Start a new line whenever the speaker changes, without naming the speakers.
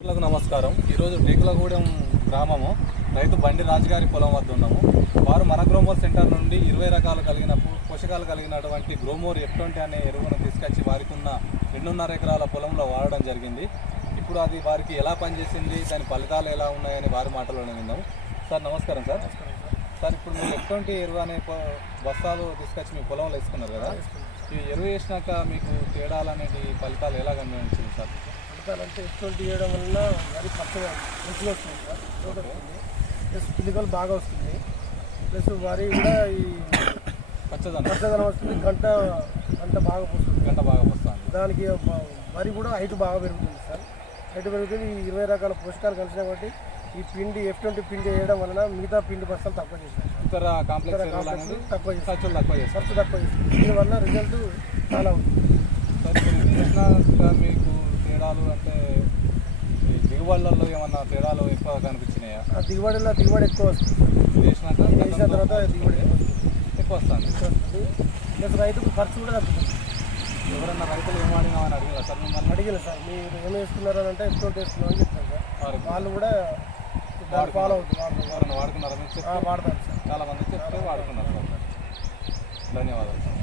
రైతులకు నమస్కారం. ఈరోజు టేకులగూడెం గ్రామము. రైతు బండి రాజుగారి పొలం వద్ద ఉన్నాము. వారు మన గ్రోమోర్ సెంటర్ నుండి ఇరవై రకాలు కలిగిన పోషకాలు కలిగినటువంటి గ్రోమోర్ ఎఫ్ అనే ఎరువును తీసుకొచ్చి వారికి ఉన్న రెండున్నర ఎకరాల పొలంలో వాడడం జరిగింది. ఇప్పుడు అది వారికి ఎలా పనిచేసింది దాని ఫలితాలు ఎలా ఉన్నాయని వారి మాటలోనే విందాము. సార్ నమస్కారం సార్. సార్ ఇప్పుడు మీరు ఎటువంటి ఎరువు అనే బస్తాలు తీసుకొచ్చి మీ పొలంలో వేసుకున్నారు కదా. ఈ ఎరువు వేసినాక మీకు తేడాలు అనేది ఫలితాలు ఎలా కనిపించింది సార్?
అంటే ఎటువంటి చేయడం వలన వరి పచ్చగా మంచిగా వస్తుంది. సార్ వస్తుంది. ప్లస్ పిల్లికలు బాగా వస్తుంది. ప్లస్ వరి కూడా ఈ
పచ్చదనం.
పచ్చదనం వస్తుంది. గంట గంట బాగా పోస్తుంది.
గంట బాగా వస్తుంది
దానికి వరి కూడా హైట్ బాగా పెరుగుతుంది సార్. హైట్ పెరుగుతుంది. ఈ ఇరవై రకాల పోషకాలు కలిసిన కాబట్టి ఈ పిండి ఎఫ్ ట్వంటీ పిండి వేయడం వలన మిగతా పిండి బస్తాలు తక్కువ సార్.
ఇతర కాంప్లెక్స్
తక్కువ చేస్తారు
ఖర్చులు తక్కువ చేస్తారు
ఖర్చు తక్కువ చేస్తుంది. దీనివల్ల రిజల్ట్ చాలా
వేసినాక మీకు తేడాలు అంటే ఈ దిగుబడులలో ఏమన్నా తేడాలు ఎక్కువ కనిపించినాయా?
దిగుబడిలో దిగుబడి ఎక్కువ వస్తుంది.
వేసినాక
వేసిన తర్వాత దిగుబడి ఎక్కువ వస్తుంది.
ఎక్కువ
ఎక్కువ ప్లస్ రైతుకు ఖర్చు కూడా తగ్గుతుంది.
ఎవరన్నా రైతులు ఏం వాడినామని అడిగినా సార్ మిమ్మల్ని?
అడిగిన సార్. మీరు ఏం వేస్తున్నారు అని అంటే ఎక్స్పోర్ట్ వేస్తున్నాం అని చెప్తాను సార్. వాళ్ళు కూడా దాన్ని ఫాలో అవుతుంది
వాడుకున్నారా. చెప్తే
వాడతారు సార్.
చాలా మంది చెప్తే వాడుకున్నారు. సార్ ధన్యవాదాలు సార్.